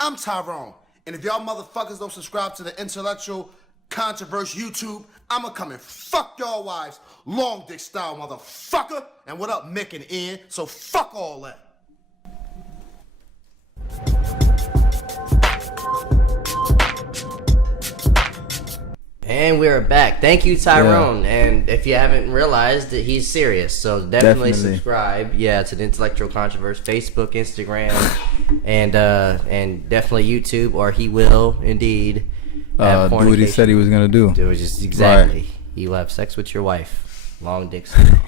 I'm Tyrone. And if y'all motherfuckers don't subscribe to the Intellectual Controverse YouTube, I'ma come and fuck y'all wives, long dick style, motherfucker. And what up, Mick and Ian? So fuck all that. And we're back. Thank you, Tyrone. Yeah. And if you haven't realized, that he's serious. So definitely subscribe. Yeah, to the Intellectual Controverse, Facebook, Instagram, and definitely YouTube. Or he will indeed do what he said he was gonna do. Do it just exactly. Right. He will have sex with your wife. Long dick style.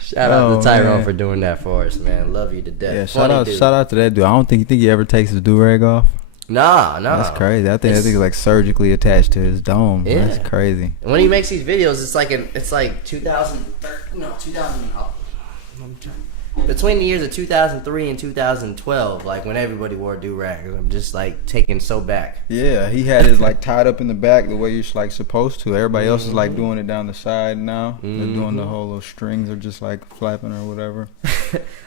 Shout out to Tyrone for doing that for us, man. Love you to death. Yeah, shout out to that dude. I don't think he ever takes his do-rag off. No. That's crazy. I think it's like surgically attached to his dome. Yeah. That's crazy. And when he makes these videos, it's like 2000. Between the years of 2003 and 2012, like when everybody wore do-rags, I'm just like taken so back. Yeah, he had his like tied up in the back the way you're like supposed to. Everybody else is like doing it down the side now. They're doing the whole little strings are just like flapping or whatever.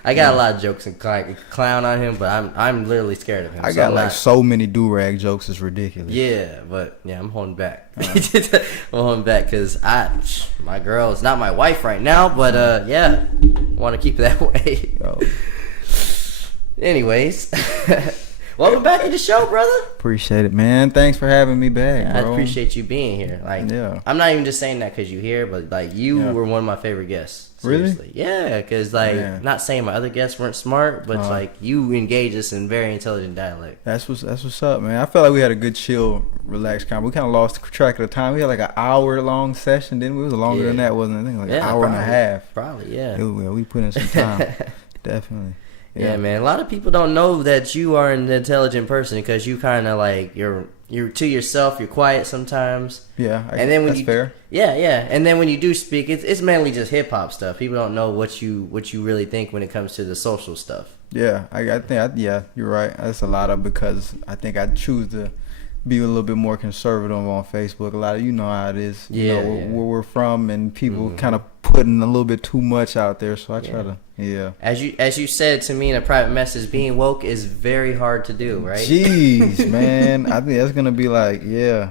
I got a lot of jokes and clown on him, but I'm literally scared of him. I got so many do-rag jokes, it's ridiculous. Yeah, but I'm holding back. I'm holding back because my girl is not my wife right now, but want to keep it that way. Anyways, welcome back to the show, brother. Appreciate it, man. Thanks for having me back, bro. I appreciate you being here. I'm not even just saying that because you're here, but like you were one of my favorite guests. Seriously. Really? Yeah, because not saying my other guests weren't smart, but like you engage us in very intelligent dialect. That's what's up, man. I felt like we had a good, chill, relaxed conversation. We kind of lost track of the time. We had like an hour-long session, didn't we? It was longer than that, wasn't it? I think like an hour and a half. Probably, yeah. We put in some time. Definitely. Yeah, man. A lot of people don't know that you are an intelligent person because you kind of like you're to yourself. You're quiet sometimes. Yeah, that's fair. Yeah. And then when you do speak, it's mainly just hip hop stuff. People don't know what you really think when it comes to the social stuff. Yeah, I think you're right. That's a lot of because I think I choose to be a little bit more conservative on Facebook. A lot of how it is. Where we're from, and people kind of putting a little bit too much out there. So I try to. Yeah. As you said to me in a private message, being woke is very hard to do, right? Jeez, man. I think that's gonna be like, yeah.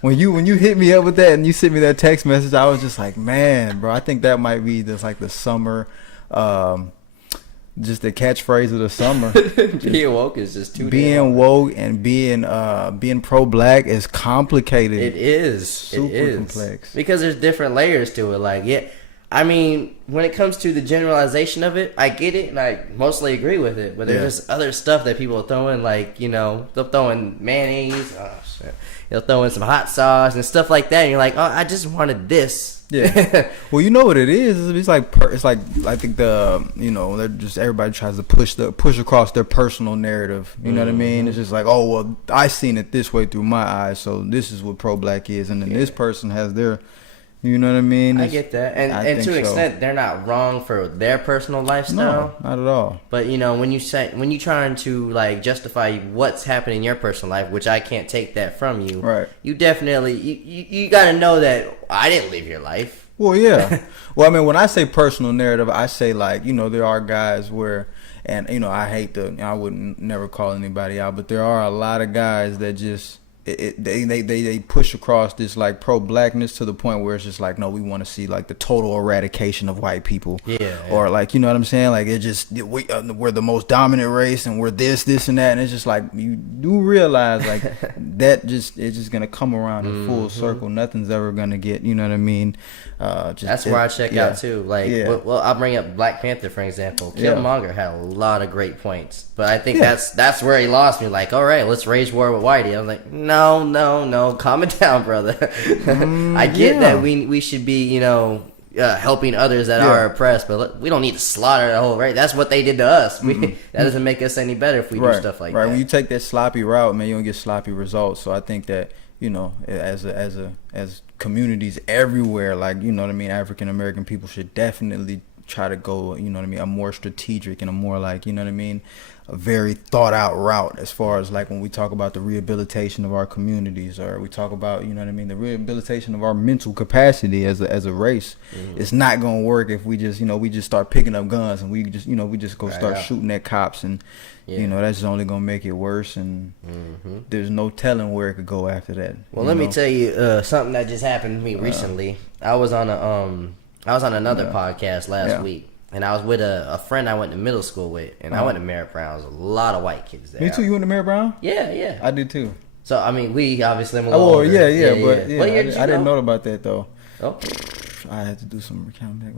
When you hit me up with that and you sent me that text message, I was just like, man, bro. I think that might be just like the summer, just the catchphrase of the summer. Being woke is just too. Being woke and being pro-black is complicated. It is super complex because there's different layers to it. Like, I mean, when it comes to the generalization of it, I get it and I mostly agree with it. But there's just other stuff that people are throwing, like they'll throw in mayonnaise. Oh shit. They'll throw in some hot sauce and stuff like that, and you're like, oh, I just wanted this. Yeah. Well, you know what it is? It's like I think they're just everybody tries to push across their personal narrative. You know what I mean? It's just like, oh well, I seen it this way through my eyes, so this is what pro-black is, and then this person has their. You know what I mean? I get that, and to an extent, they're not wrong for their personal lifestyle. No, not at all. But when you trying to like justify what's happening in your personal life, which I can't take that from you. Right. You definitely you got to know that I didn't live your life. Well, yeah. Well, I mean, when I say personal narrative, I say like there are guys where, and I wouldn't never call anybody out, but there are a lot of guys that just. They push across this like pro-blackness to the point where it's just like, no, we want to see like the total eradication of white people, or like what I'm saying, like it just we're the most dominant race and we're this and that, and it's just like you do realize like that it's just gonna come around in full circle. Nothing's ever gonna get, you know what I mean? That's where I check out too. Like, well, I'll bring up Black Panther for example. Killmonger had a lot of great points, but I think that's where he lost me. Like, all right, let's wage war with Whitey. I was like, no, calm it down, brother. I get that we should be, helping others that are oppressed, but we don't need to slaughter the whole race. That's what they did to us. That doesn't make us any better if we do stuff like that. Right. When you take that sloppy route, man, you don't get sloppy results. So I think that as communities everywhere, like African American people should definitely try to go, you know what I mean, a more strategic and a more like, you know what I mean, a very thought out route as far as like when we talk about the rehabilitation of our communities, or we talk about, you know what I mean, the rehabilitation of our mental capacity as a race. It's not gonna work if we just, you know, we just start picking up guns and we just, you know, we just go start shooting at cops, and you know, that's only gonna make it worse, and there's no telling where it could go after that. Well, let me tell you something that just happened to me recently. I was on another podcast last week. And I was with a friend I went to middle school with, and I went to Merritt Brown. There's a lot of white kids there. Me too. You went to Merritt Brown? Yeah. I did too. So I mean, we obviously. I didn't know about that though. Oh. I had to do some recount back.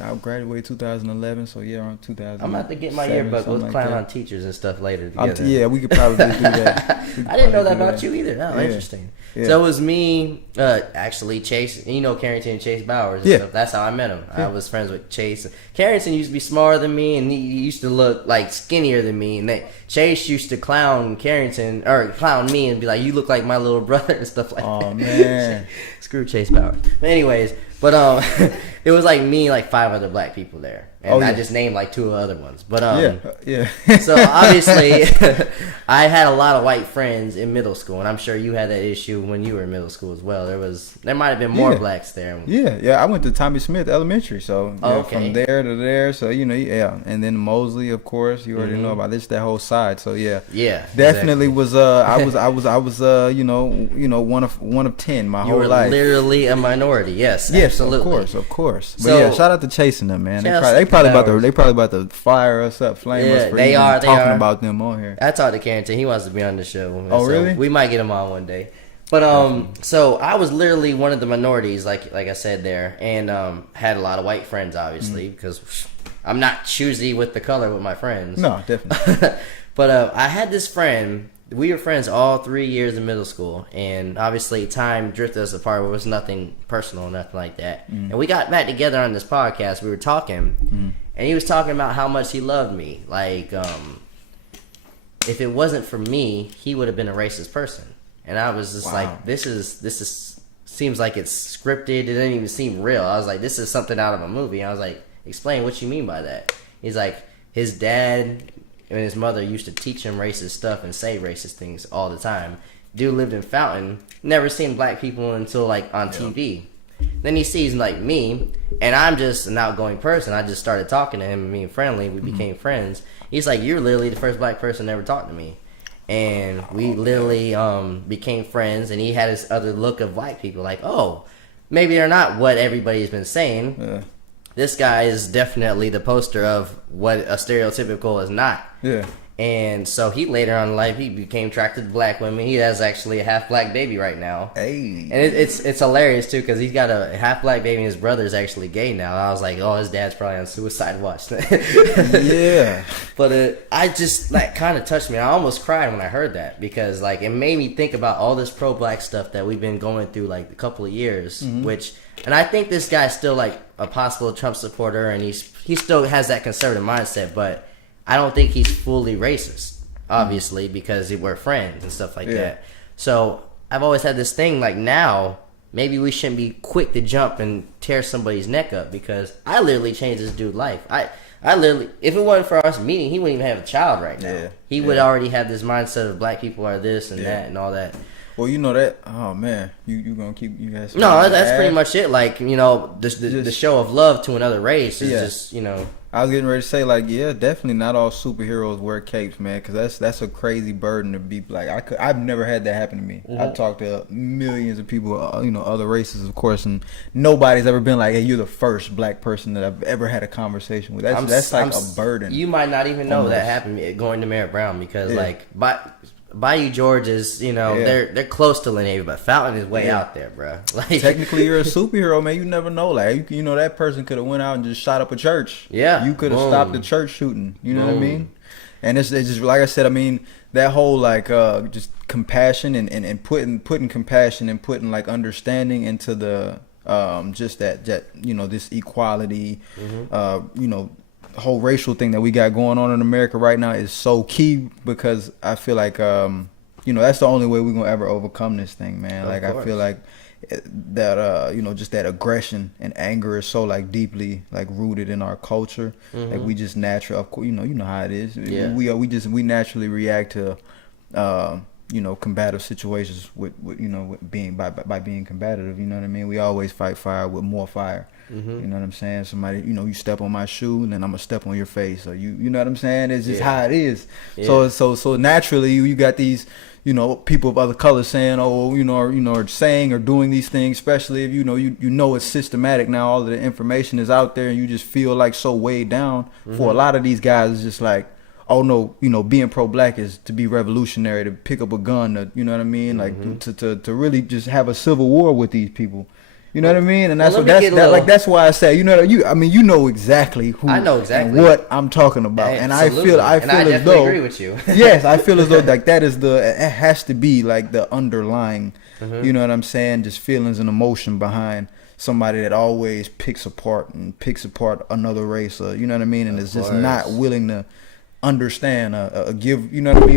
I graduated 2011, so yeah, around 2000. I'm about to get my yearbook. Let's clown on teachers and stuff later together. We could probably do that. I didn't know that about you either. Oh, interesting. Yeah. So it was me, actually, Chase. You know Carrington and Chase Bowers and stuff. That's how I met him. I was friends with Chase. Carrington used to be smaller than me, and he used to look like skinnier than me. And Chase used to clown Carrington, or clown me, and be like, "You look like my little brother," and stuff like that. Oh man, screw Chase Bowers. But anyways, it was like me, like 5 other black people there, and I just named like 2 other ones. But so obviously, I had a lot of white friends in middle school, and I'm sure you had that issue when you were in middle school as well. There might have been more blacks there. Yeah. I went to Tommy Smith Elementary, so from there to there, so you know, and then Mosley, of course, you already know about this, that whole side. So definitely exactly. Was I was you know one of 10 my whole life. You were literally a minority. Yes, absolutely. Of course. But shout out to Chasing them, man. They probably about to fire us up, flame us for talking about them on here. I talked to Carrington. He wants to be on the show. Oh, really? We might get him on one day. But so I was literally one of the minorities, like I said there, and had a lot of white friends, obviously, because I'm not choosy with the color with my friends. No, definitely. But I had this friend. We were friends all 3 years in middle school, and obviously time drifted us apart. It was nothing personal, nothing like that. And we got back together on this podcast. We were talking, and he was talking about how much he loved me. Like, if it wasn't for me, he would have been a racist person. And I was just like, this is seems like it's scripted. It didn't even seem real. I was like, this is something out of a movie. I was like, explain what you mean by that. He's like, his dad and his mother used to teach him racist stuff and say racist things all the time. Dude lived in Fountain, never seen black people until like on TV. Then he sees like me, and I'm just an outgoing person. I just started talking to him and being friendly. We became friends. He's like, you're literally the first black person to ever talk to me. And we literally became friends, and he had this other look of white people, like, oh, maybe they're not what everybody's been saying. Yeah. This guy is definitely the poster of what a stereotypical is not. Yeah. And so he later on in life, he became attracted to black women. He has actually a half black baby right now. Hey. And it's hilarious too, because he's got a half black baby and his brother's actually gay now. I was like, oh, his dad's probably on suicide watch. Yeah. But I just, like, kind of touched me. I almost cried when I heard that, because like it made me think about all this pro-black stuff that we've been going through like a couple of years, and I think this guy's still like a possible Trump supporter, and he still has that conservative mindset, but I don't think he's fully racist, obviously, because we're friends and stuff like that. So I've always had this thing, like, now maybe we shouldn't be quick to jump and tear somebody's neck up, because I literally changed this dude's life. I literally, if it wasn't for us meeting, he wouldn't even have a child right now. Yeah. He would already have this mindset of black people are this and that and all that. Well, you know that. Oh man, you gonna keep you guys? No, that's pretty much it. Like, you know, the show of love to another race is just, you know. I was getting ready to say, like, yeah, definitely not all superheroes wear capes, man, because that's a crazy burden to be black. I've never had that happen to me. I've talked to millions of people, you know, other races, of course, and nobody's ever been like, hey, you're the first black person that I've ever had a conversation with. That's like a burden. You might not even know that happened going to Merritt Brown, because like Bayou George is, you know, they're close to Lynn, but Fountain is way out there, bro. Like, technically, you're a superhero, man. You never know. Like, you know, that person could have went out and just shot up a church. Yeah, you could have stopped the church shooting. You know what I mean? And it's just like I said. I mean, that whole like just compassion and putting compassion and putting like understanding into the just that you know, this equality, you know, whole racial thing that we got going on in America right now is so key, because I feel like you know, that's the only way we're gonna ever overcome this thing, man. Like, I feel like that just that aggression and anger is so like deeply like rooted in our culture. Like we just naturally, of course, you know how it is. Yeah. We naturally react to combative situations with being by being combative. You know what I mean? We always fight fire with more fire. You know what I'm saying? Somebody, you step on my shoe, and then I'm gonna step on your face. Or you know what I'm saying? It's just how it is. Yeah. So naturally, you got these, people of other colors saying, or saying or doing these things, especially if you know it's systematic now. All of the information is out there, and you just feel like so weighed down. For a lot of these guys, it's just like, oh no, being pro-black is to be revolutionary, to pick up a gun, to, you know what I mean, like to really just have a civil war with these people. You know what I mean? And that's why I say, you know exactly who I know exactly what I'm talking about. And absolutely. I feel as though agree with you. Yes, I feel as though like it has to be like the underlying, you know what I'm saying, just feelings and emotion behind somebody that always picks apart another race, or you know what I mean, and is just not willing to understand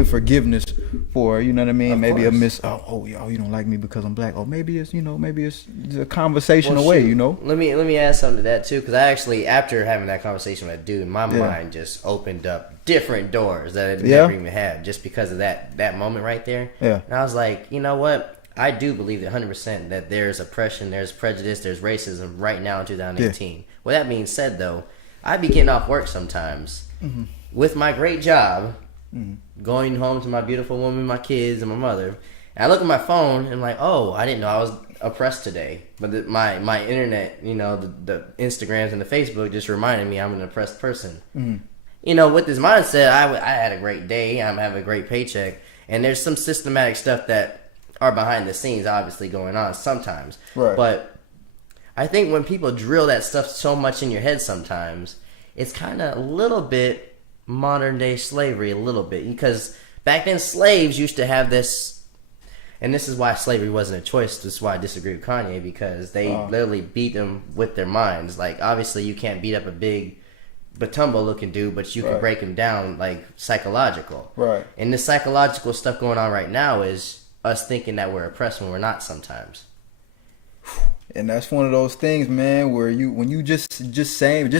forgiveness for, you know what I mean, maybe a you don't like me because I'm black, or maybe it's a conversation away. Let me add something to that too, because I actually, after having that conversation with that dude, my mind just opened up different doors that I never even had, just because of that moment right there. And I was like, you know what, I do believe that 100% that there's oppression, there's prejudice, there's racism right now in 2018. With that being said, though, I be getting off work sometimes with my great job, going home to my beautiful woman, my kids, and my mother. And I look at my phone and I'm like, oh, I didn't know I was oppressed today. But my internet, the Instagrams and the Facebook just reminded me I'm an oppressed person. With this mindset, I had a great day. I'm having a great paycheck. And there's some systematic stuff that are behind the scenes obviously going on sometimes. Right. But I think when people drill that stuff so much in your head sometimes, it's kind of a little bit modern day slavery, a little bit, because back then slaves used to have this, and this is why slavery wasn't a choice. This is why I disagree with Kanye, because they literally beat them with their minds. Like, obviously you can't beat up a big Batumbo looking dude, but you can break him down like psychological. Right. And the psychological stuff going on right now is us thinking that we're oppressed when we're not sometimes. And that's one of those things, man, where when you just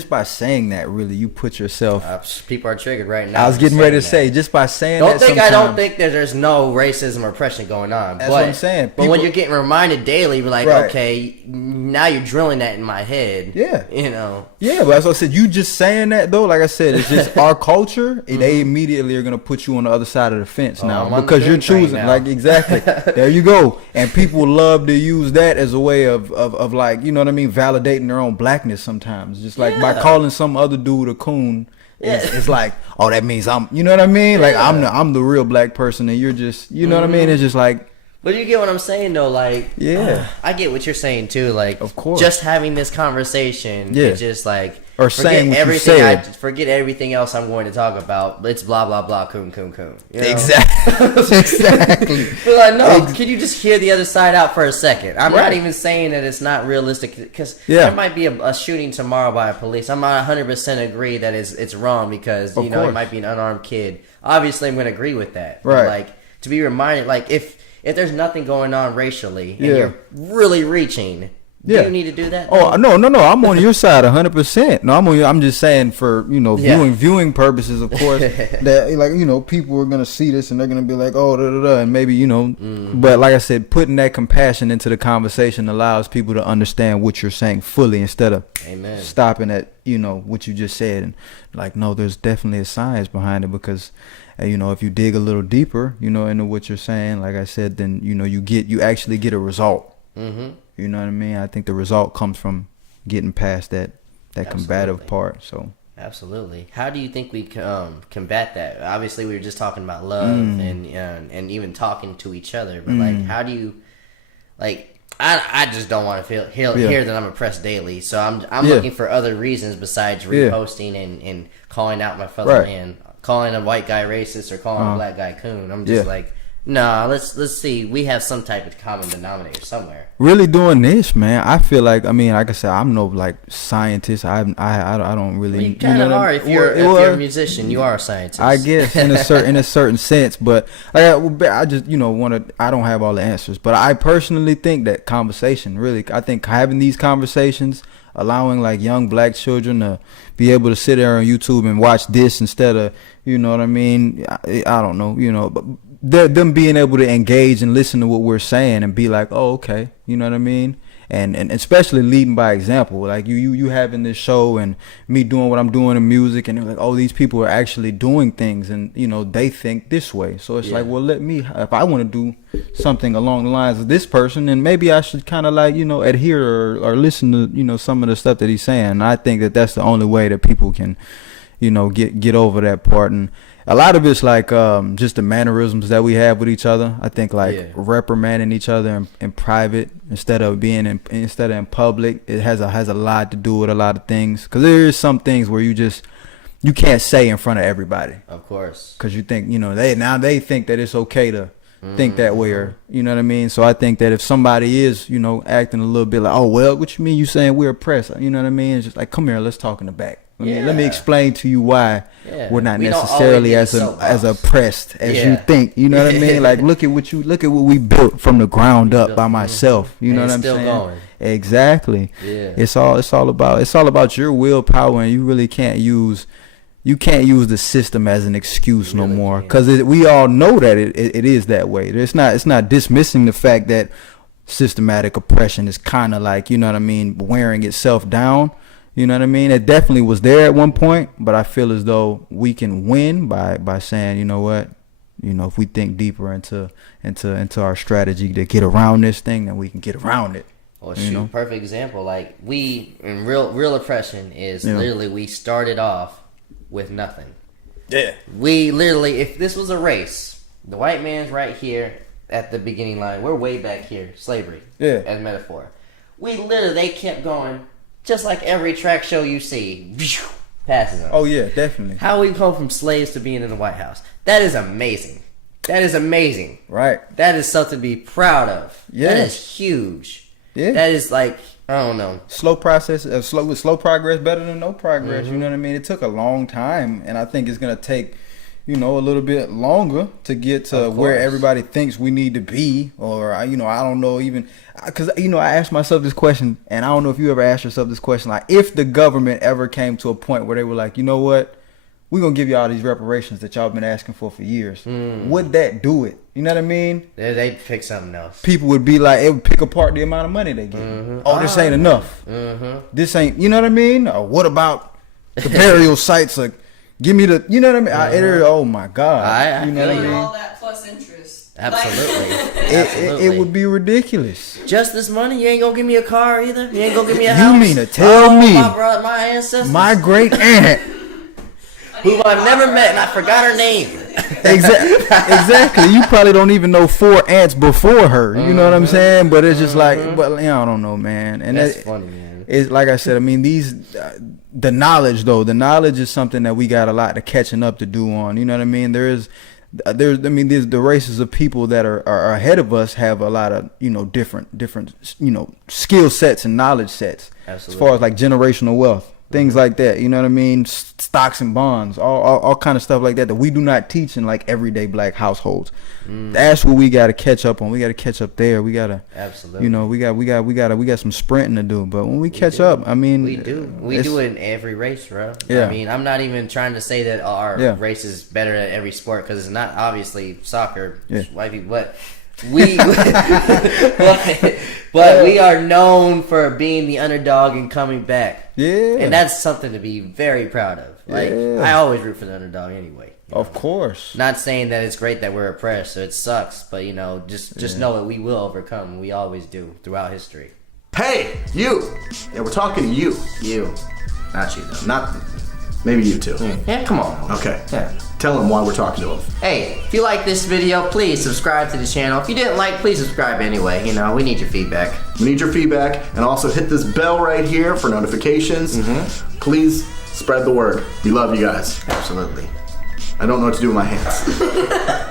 by saying that, really, you put yourself. People are triggered right now. I was getting ready to say, just by saying I don't think that there's no racism or oppression going on. That's what I'm saying. But when you're getting reminded daily, you're like, okay, now you're drilling that in my head. Yeah. Yeah, but as I said, you just saying that though, like I said, it's just our culture. They immediately are gonna put you on the other side of the fence now, because you're choosing. Like, exactly. There you go. And people love to use that as a way of like, you know what I mean, validating their own blackness sometimes. Just like by calling some other dude a coon, it's like, oh, that means I'm, you know what I mean? Like, I'm the real black person, and you're just, you know what I mean? It's just like. But you get what I'm saying, though. Like, I get what you're saying too. Like, of course, just having this conversation, it's just like, or saying what everything. You said. Forget everything else I'm going to talk about. It's blah blah blah, coon. Exactly. Exactly. But like, no, can you just hear the other side out for a second? I'm not even saying that it's not realistic, because there might be a shooting tomorrow by a police. I'm not 100% agree that it's wrong, because it might be an unarmed kid. Obviously, I'm going to agree with that. Right. But, like, to be reminded, like, if there's nothing going on racially and you're really reaching, do you need to do that? Oh, no. I'm on your side 100%. No, I'm just saying for, viewing purposes, of course, that, like, people are going to see this and they're going to be like, oh, and maybe, but like I said, putting that compassion into the conversation allows people to understand what you're saying fully, instead of stopping at, what you just said. And like, no, there's definitely a science behind it, because if you dig a little deeper, into what you're saying, like I said, then, you actually get a result. You know what I mean? I think the result comes from getting past that combative part. So absolutely. How do you think we combat that? Obviously, we were just talking about love and even talking to each other. But like, how do you, like, I just don't want to hear that I'm oppressed daily. So I'm looking for other reasons besides reposting and calling out my fellow man. Calling a white guy racist or calling a black guy coon. I'm just like, No, let's see. We have some type of common denominator somewhere. Really doing this, man. I feel like, I mean, like I said, I'm no like scientist. I don't really. Well, you kind of are. If you're a musician, you are a scientist. I guess in a certain sense, but I just I don't have all the answers. But I personally think that conversation really. I think having these conversations, allowing like young black children to be able to sit there on YouTube and watch this instead of, you know what I mean. I don't know, but. Them being able to engage and listen to what we're saying and be like, oh, okay, you know what I mean, and especially leading by example, like you having this show and me doing what I'm doing in music, and they're like, oh, these people are actually doing things, and they think this way, so it's like, well, let me, if I want to do something along the lines of this person, then maybe I should kind of like adhere or listen to some of the stuff that he's saying. And I think that that's the only way that people can get over that part. And a lot of it's like just the mannerisms that we have with each other. I think like reprimanding each other in private instead of in public. It has a lot to do with a lot of things, because there is some things where you can't say in front of everybody. Of course. Because you think they think that it's okay to think that way, or you know what I mean. So I think that if somebody is acting a little bit like, oh well, what you mean you saying we're oppressed? You know what I mean? It's just like, come here, let's talk in the back. Let me explain to you why we're not necessarily as oppressed as you think. You know what I mean? Like look at what we built from the ground up by myself. You know what I'm saying? Going. Exactly. Yeah. It's all about your willpower, and you really can't use the system as an excuse no more, because we all know that it is that way. It's not dismissing the fact that systematic oppression is kind of like, you know what I mean, wearing itself down. You know what I mean? It definitely was there at one point, but I feel as though we can win by saying, you know what, if we think deeper into our strategy to get around this thing, then we can get around it. Well, shoot, perfect example. Like we in real oppression is literally we started off with nothing. Yeah. We literally, if this was a race, the white man's right here at the beginning line. We're way back here, slavery. Yeah. As a metaphor. They kept going. Just like every track show you see, passes them. Oh yeah, definitely. How we go from slaves to being in the White House. That is amazing. Right. That is something to be proud of. Yeah. That is huge. Yeah. That is like, I don't know. Slow process, slow progress better than no progress. Mm-hmm. You know what I mean? It took a long time, and I think it's gonna take, a little bit longer to get to where everybody thinks we need to be, or I don't know, even because I asked myself this question, and I don't know if you ever asked yourself this question, like if the government ever came to a point where they were like, you know what, we're gonna give you all these reparations that y'all been asking for years, would that do it? You know what I mean? They'd pick something else. People would be like, it would pick apart the amount of money they get. Oh, this ain't enough. This ain't, you know what I mean? Or what about the burial sites? Like, give me the, you know what I mean? Oh my God. You know what I mean? All that plus interest. Absolutely. It would be ridiculous. Just this money? You ain't gonna give me a car either? You ain't gonna give me a house? You mean to tell me my ancestors? My great aunt, who I've never met and I forgot her name. Exactly. You probably don't even know 4 aunts before her. You know what I'm saying? But it's just like, but I don't know, man. And that's funny, man. It's like I said. I mean, the knowledge is something that we got a lot of catching up to do on. You know what I mean? There's the races of people that are ahead of us have a lot of different skill sets and knowledge sets. Absolutely. As far as like generational wealth. Things like that, you know what I mean? Stocks and bonds, all kind of stuff like that we do not teach in like everyday black households. That's what we got to catch up on. We got to catch up there. We got to, absolutely. We got some sprinting to do. But when we catch up, I mean, we do it in every race, bro. Yeah. I mean, I'm not even trying to say that our race is better at every sport, because it's not obviously soccer, white people, but. But we are known for being the underdog and coming back. Yeah. And that's something to be very proud of. Like, I always root for the underdog anyway. Of course. Not saying that it's great that we're oppressed, so it sucks, but just know that we will overcome. We always do throughout history. Hey, you. Yeah, we're talking to you. You. Not you though. Not maybe you too. Yeah, come on. Okay. Yeah. Tell them why we're talking to them. Hey, if you like this video, please subscribe to the channel. If you didn't like, please subscribe anyway. We need your feedback. We need your feedback, and also hit this bell right here for notifications. Please spread the word. We love you guys. Absolutely. I don't know what to do with my hands.